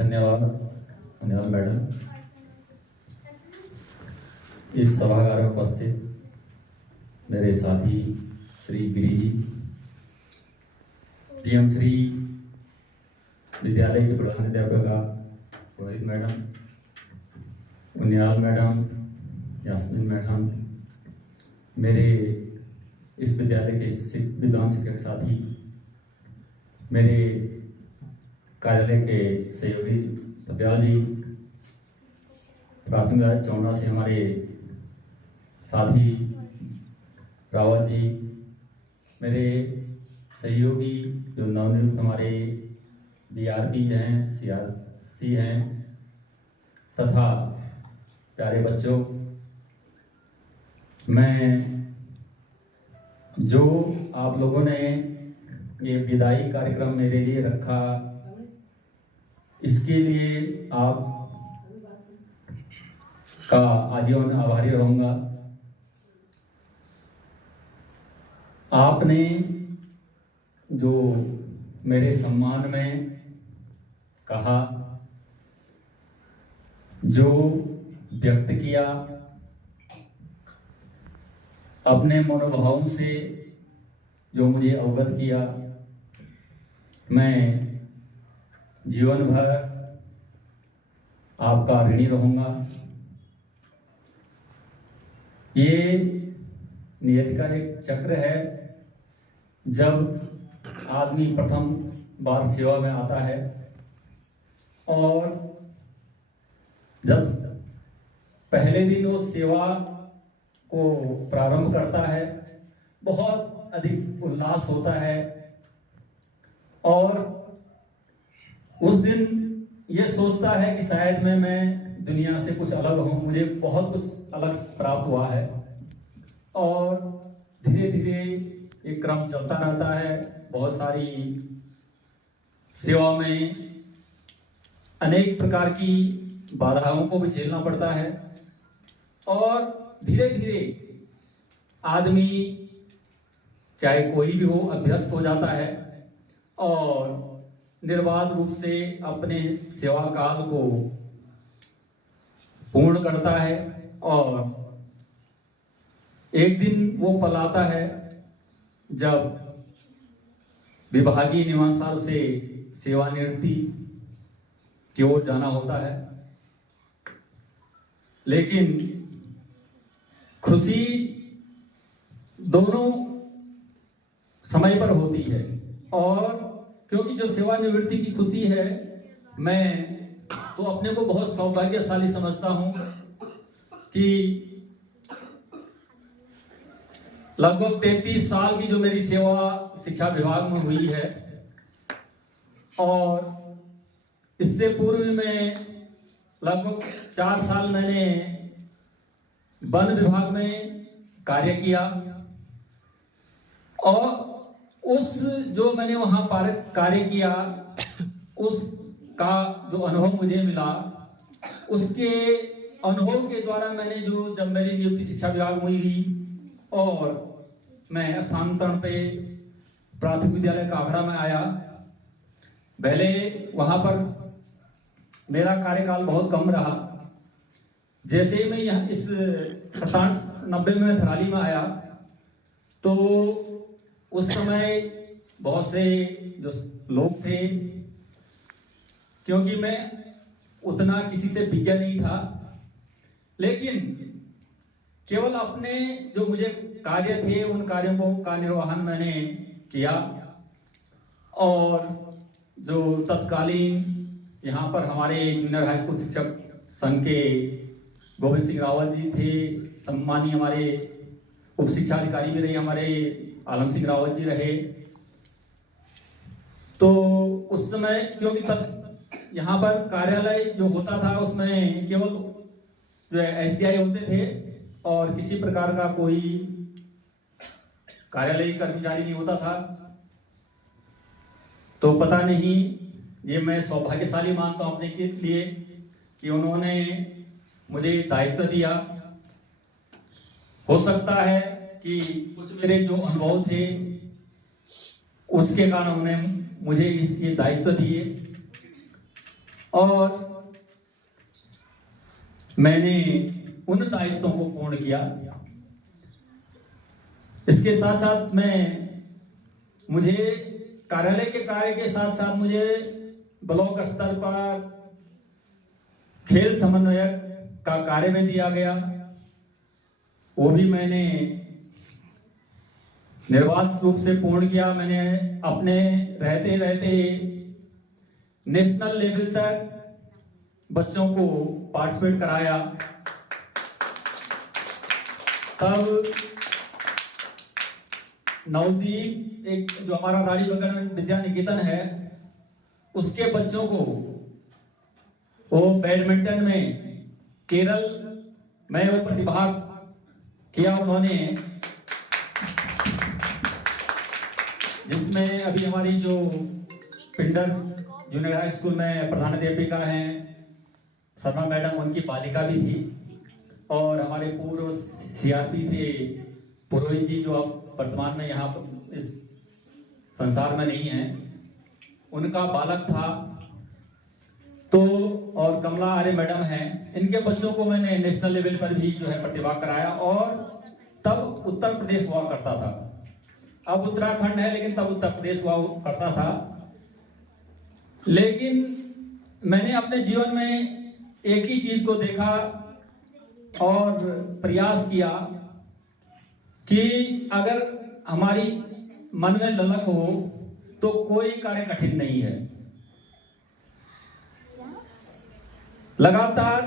धन्यवाद अनिल मैडम। इस सभागार में उपस्थित मेरे साथी श्री गिरी जी, पीएम श्री विद्यालय की प्रधानाध्यापिका Rohit madam, Unyal madam, Yasmin madam, मेरे इस विद्यालय के विद्वान शिक्षक साथी, मेरे कार्यालय के सहयोगी तब्याल जी, प्राथमिक विद्यालय चौंडा से हमारे साथी रावत जी, मेरे सहयोगी जो नवनियुक्त हमारे बीआरपी हैं, सीआरसी हैं, तथा प्यारे बच्चों, मैं जो आप लोगों ने ये विदाई कार्यक्रम मेरे लिए रखा, इसके लिए आप का आजीवन आभारी रहूंगा। आपने जो मेरे सम्मान में कहा, जो व्यक्त किया, अपने मनोभावों से जो मुझे अवगत किया, मैं जीवन भर आपका ऋणी रहूंगा। ये नियति का एक चक्र है। जब आदमी प्रथम बार सेवा में आता है और जब पहले दिन वो सेवा को प्रारंभ करता है, बहुत अधिक उल्लास होता है और उस दिन ये सोचता है कि शायद मैं दुनिया से कुछ अलग हूँ, मुझे बहुत कुछ अलग प्राप्त हुआ है। और धीरे धीरे एक क्रम चलता रहता है। बहुत सारी सेवा में अनेक प्रकार की बाधाओं को भी झेलना पड़ता है और धीरे धीरे आदमी चाहे कोई भी हो अभ्यस्त हो जाता है और निर्बाध रूप से अपने सेवा काल को पूर्ण करता है। और एक दिन वो पल आता है जब विभागीय नियमानुसार उसे सेवानिवृत्ति की ओर जाना होता है। लेकिन खुशी दोनों समय पर होती है और क्योंकि जो सेवानिवृत्ति की खुशी है, मैं तो अपने को बहुत सौभाग्यशाली समझता हूं कि लगभग 33 साल की जो मेरी सेवा शिक्षा विभाग में हुई है और इससे पूर्व में लगभग 4 साल मैंने वन विभाग में कार्य किया और उस जो मैंने वहां पर कार्य किया, उसका जो अनुभव मुझे मिला, उसके अनुभव के द्वारा मैंने जो जब मेरी नियुक्ति शिक्षा विभाग में हुई और मैं स्थानांतरण पे प्राथमिक विद्यालय काकड़ा में आया, पहले वहां पर मेरा कार्यकाल बहुत कम रहा। जैसे ही मैं यहाँ इस 97 में थराली में आया तो उस समय बहुत से जो लोग थे, क्योंकि मैं उतना किसी से विज्ञ नहीं था, लेकिन केवल अपने जो मुझे कार्य थे उन कार्यों का निर्वहन मैंने किया। और जो तत्कालीन यहाँ पर हमारे जूनियर हाई स्कूल शिक्षक संघ के गोविंद सिंह रावत जी थे, सम्मानीय हमारे उप शिक्षा अधिकारी भी रहे हमारे आलम सिंह रावत जी रहे। तो उस समय क्योंकि तब यहाँ पर कार्यालय जो होता था उसमें केवल जो एसडीआई होते थे और किसी प्रकार का कोई कार्यालयी कर्मचारी नहीं होता था। तो पता नहीं, ये मैं सौभाग्यशाली मानता हूं अपने के लिए कि उन्होंने मुझे दायित्व दिया। हो सकता है कि कुछ मेरे जो अनुभव थे उसके कारण उन्होंने मुझे ये दायित्व दिए। और मैंने उन दायित्वों को पूर्ण किया। इसके साथ साथ मुझे कार्यालय के कार्य के साथ साथ मुझे ब्लॉक स्तर पर खेल समन्वयक का कार्य में दिया गया। वो भी मैंने निर्बाध रूप से पूर्ण किया। मैंने अपने रहते रहते नेशनल लेवल तक बच्चों को पार्टिसिपेट कराया। तब नवदीप एक जो हमारा राड़ी बगड़ विद्या निकेतन है, उसके बच्चों को वो बैडमिंटन में केरल में वो प्रतिभाग किया उन्होंने, जिसमें अभी हमारी जो पिंडर जूनियर हाई स्कूल में प्रधानाध्यापिका हैं शर्मा मैडम, उनकी बालिका भी थी। और हमारे पूर्व सीआरपी थे पुरोहित जी, जो अब वर्तमान में यहाँ पर इस संसार में नहीं है, उनका बालक था। तो और कमला आर्य मैडम हैं, इनके बच्चों को मैंने नेशनल लेवल पर भी जो है प्रतिभा कराया। और तब उत्तर प्रदेश हुआ करता था, अब उत्तराखंड है, लेकिन तब उत्तर प्रदेश हुआ करता था। लेकिन मैंने अपने जीवन में एक ही चीज को देखा और प्रयास किया कि अगर हमारी मन में ललक हो तो कोई कार्य कठिन नहीं है। लगातार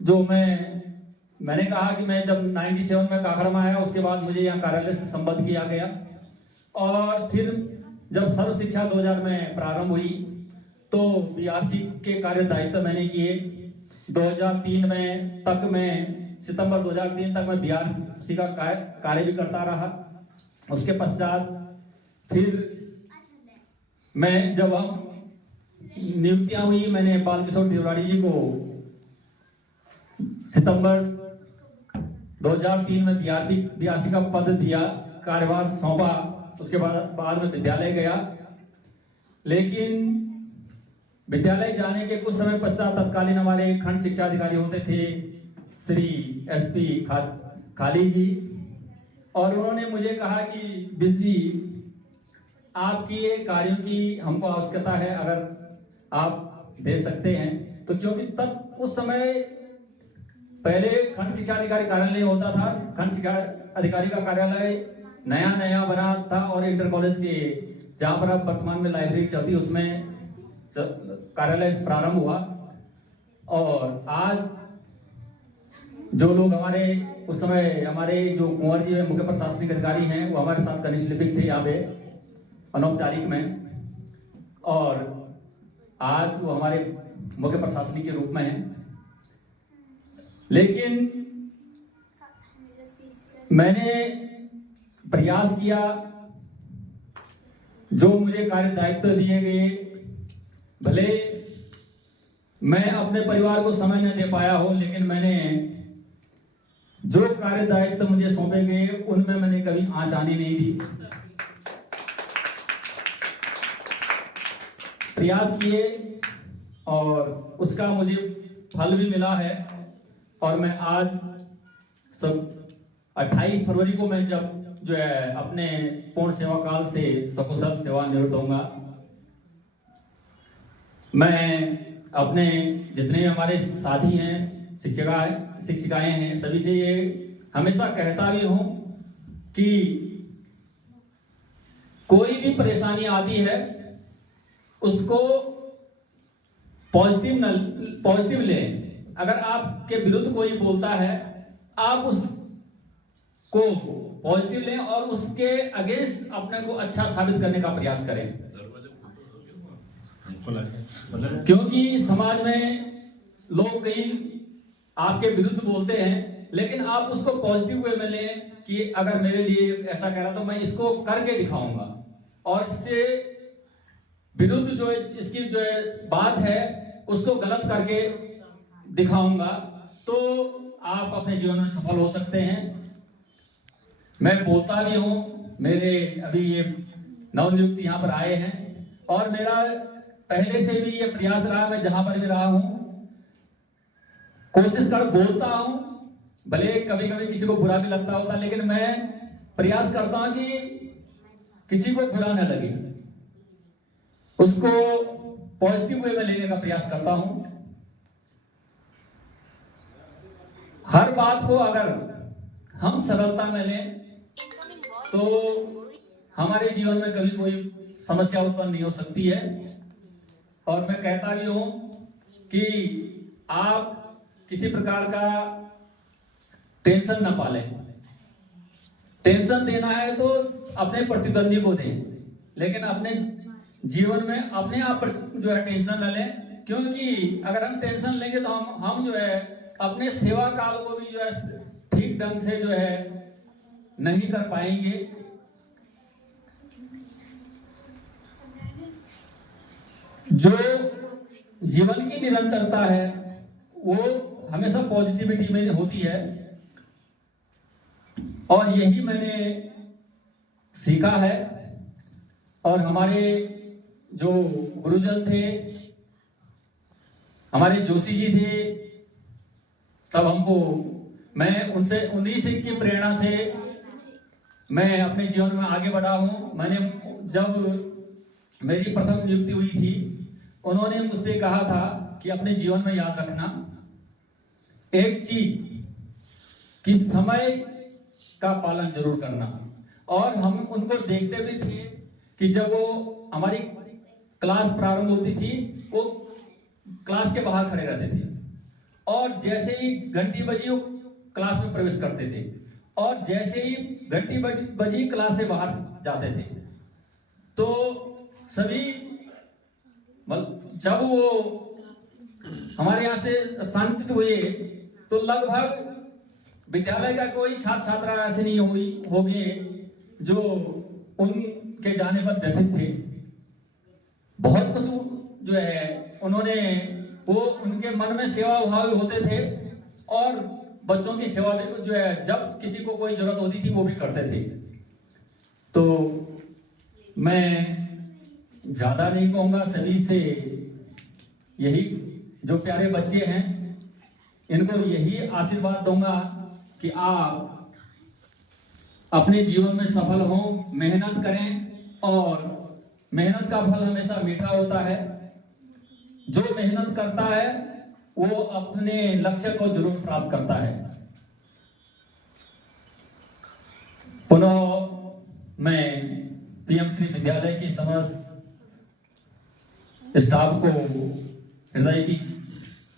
जो मैंने कहा कि मैं जब 97 में काकड़ा में आया, उसके बाद मुझे यहाँ कार्यालय से संबद्ध किया गया। और फिर जब सर्व शिक्षा 2000 में प्रारंभ हुई तो बीआरसी के कार्य दायित्व मैंने किए। 2003 में तक सितंबर 2003 तक मैं बीआरसी का कार्य भी करता रहा। उसके पश्चात फिर जब हम नियुक्तियां हुई, मैंने बालकिशोर देवराड़ी जी को सितंबर 2003 में बीआरसी का पद दिया, कार्यभार सौंपा। उसके बाद में विद्यालय गया। लेकिन विद्यालय जाने के कुछ समय पश्चात तत्कालीन हमारे खंड शिक्षा अधिकारी होते थे श्री एसपी खाली जी, और उन्होंने मुझे कहा कि बिस जी, आपकी ये कार्यों की हमको आवश्यकता है, अगर आप दे सकते हैं तो। क्योंकि तब उस समय पहले खंड शिक्षा अधिकारी कार्यालय होता था, खंड शिक्षा अधिकारी का कार्यालय नया बना था, और इंटर कॉलेज के जहां पर अब वर्तमान में लाइब्रेरी चलती है उसमें कार्यालय प्रारंभ हुआ। और आज जो लोग उस समय हमारे जो कुंवर जी मुख्य प्रशासनिक अधिकारी हैं, वो हमारे साथ कनिष्ठ लिपिक थे यहाँ पे अनौपचारिक में, और आज वो हमारे मुख्य प्रशासनिक के रूप में हैं। लेकिन मैंने प्रयास किया, जो मुझे कार्य दायित्व दिए गए, भले मैं अपने परिवार को समय न दे पाया हो, लेकिन मैंने जो कार्य दायित्व मुझे सौंपे गए उनमें मैंने कभी आँच आने नहीं दी। प्रयास किए और उसका मुझे फल भी मिला है। और मैं आज 28 फरवरी को मैं जब जो है अपने पूर्ण सेवा काल से सकुशल सेवानिवृत्त होऊंगा। मैं अपने जितने हमारे साथी हैं, शिक्षिकाएं हैं, सभी से ये हमेशा कहता भी हूं कि कोई भी परेशानी आती है उसको पॉजिटिव लें। अगर आपके विरुद्ध कोई बोलता है, आप उसको पॉजिटिव लें और उसके अगेंस्ट अपने को अच्छा साबित करने का प्रयास करें। क्योंकि समाज में लोग कई आपके विरुद्ध बोलते हैं, लेकिन आप उसको पॉजिटिव वे में लें कि अगर मेरे लिए ऐसा कह रहा तो मैं इसको करके दिखाऊंगा, और इससे विरुद्ध जो इसकी जो बात है उसको गलत करके दिखाऊंगा, तो आप अपने जीवन में सफल हो सकते हैं। मैं बोलता भी हूं, मेरे अभी ये नवनियुक्त यहाँ पर आए हैं, और मेरा पहले से भी ये प्रयास रहा, मैं जहां पर भी रहा हूं कोशिश कर बोलता हूं, भले कभी कभी किसी को बुरा भी लगता होता, लेकिन मैं प्रयास करता हूं कि किसी को बुरा न लगे, उसको पॉजिटिव वे में लेने का प्रयास करता हूं। हर बात को अगर हम सरलता में लें तो हमारे जीवन में कभी कोई समस्या उत्पन्न नहीं हो सकती है। और मैं कहता भी हूं कि आप किसी प्रकार का टेंशन ना पालें। टेंशन देना है तो अपने प्रतिद्वंदी को दें, लेकिन अपने जीवन में अपने आप पर जो है टेंशन न लें, क्योंकि अगर हम टेंशन लेंगे तो हम जो है अपने सेवा काल को भी जो है ठीक ढंग से जो है नहीं कर पाएंगे। जो जीवन की निरंतरता है वो हमेशा पॉजिटिविटी में होती है, और यही मैंने सीखा है। और हमारे जो गुरुजन थे, हमारे जोशी जी थे, तब हमको मैं उनसे उन्हीं से की प्रेरणा से मैं अपने जीवन में आगे बढ़ा हूं। मैंने जब मेरी प्रथम नियुक्ति हुई थी, उन्होंने मुझसे कहा था कि अपने जीवन में याद रखना एक चीज कि समय का पालन जरूर करना। और हम उनको देखते भी थे कि जब वो हमारी क्लास प्रारंभ होती थी, वो क्लास के बाहर खड़े रहते थे, और जैसे ही घंटी बजी वो क्लास में प्रवेश करते थे, और जैसे ही घंटी बजी क्लास से बाहर जाते थे। तो सभी जब वो हमारे यहाँ से स्थानांतरित हुए तो लगभग विद्यालय का कोई छात्र छात्रा ऐसे नहीं होंगे जो उनके जाने पर व्यथित थे। बहुत कुछ जो है उन्होंने वो उनके मन में सेवा भाव होते थे, और बच्चों की सेवा भी जो है जब किसी को कोई जरूरत होती थी वो भी करते थे। तो मैं ज्यादा नहीं कहूंगा, सभी से यही जो प्यारे बच्चे हैं इनको यही आशीर्वाद दूंगा कि आप अपने जीवन में सफल हों, मेहनत करें, और मेहनत का फल हमेशा मीठा होता है। जो मेहनत करता है वो अपने लक्ष्य को जरूर प्राप्त करता है। पुनः मैं पीएम श्री विद्यालय की समस्त स्टाफ को हृदय की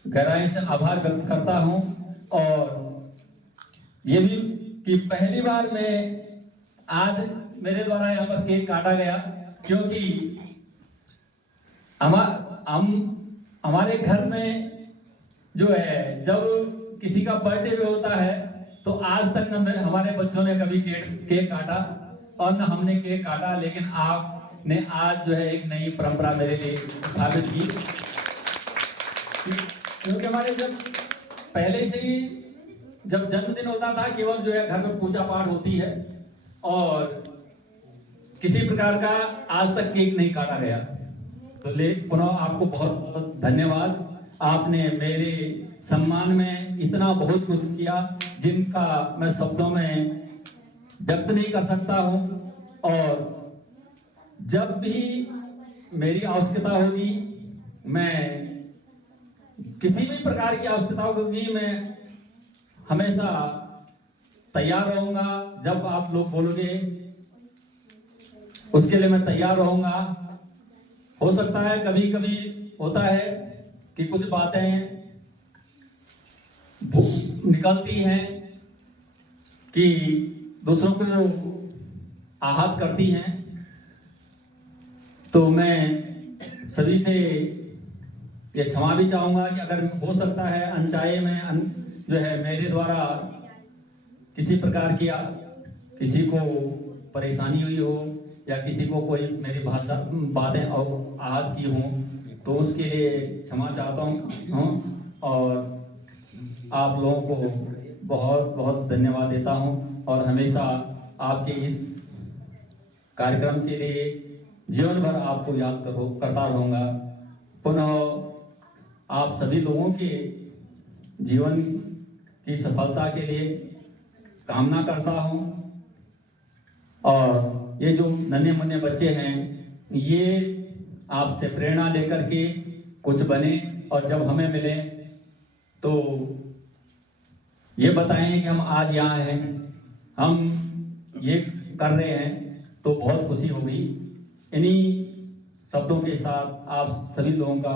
गहराई से आभार व्यक्त करता हूं, और ये भी कि पहली बार मैं आज मेरे द्वारा यहाँ पर केक काटा गया, क्योंकि हमारे घर में जो है जब किसी का बर्थडे भी होता है तो आज तक न हमारे बच्चों ने कभी केक काटा और न हमने केक काटा, लेकिन आपने आज जो है एक नई परंपरा मेरे लिए स्थापित की। क्योंकि हमारे जब पहले से ही जब जन्मदिन होता था केवल जो है घर में पूजा पाठ होती है, और किसी प्रकार का आज तक केक नहीं काटा गया। तो पुनः आपको बहुत बहुत धन्यवाद। आपने मेरे सम्मान में इतना बहुत कुछ किया जिनका मैं शब्दों में व्यक्त नहीं कर सकता हूं, और जब भी मेरी आवश्यकता होगी, मैं किसी भी प्रकार की आवश्यकता होगी, मैं हमेशा तैयार रहूंगा। जब आप लोग बोलोगे उसके लिए मैं तैयार रहूंगा। हो सकता है कभी कभी होता है कि कुछ बातें निकलती हैं कि दूसरों को आहत करती हैं, तो मैं सभी से ये क्षमा भी चाहूंगा कि अगर हो सकता है अनचाहे में जो है मेरे द्वारा किसी प्रकार की किसी को परेशानी हुई हो या किसी को कोई मेरी बातें आहत की हों, तो उसके लिए क्षमा चाहता हूँ, और आप लोगों को बहुत बहुत धन्यवाद देता हूँ, और हमेशा आपके इस कार्यक्रम के लिए जीवन भर आपको याद करता रहूँगा। पुनः आप सभी लोगों के जीवन की सफलता के लिए कामना करता हूं। और ये जो नन्हे मुन्ने बच्चे हैं, ये आपसे प्रेरणा लेकर के कुछ बने और जब हमें मिले तो ये बताएं कि हम आज यहाँ हैं, हम ये कर रहे हैं, तो बहुत खुशी होगी। इन्हीं शब्दों के साथ आप सभी लोगों का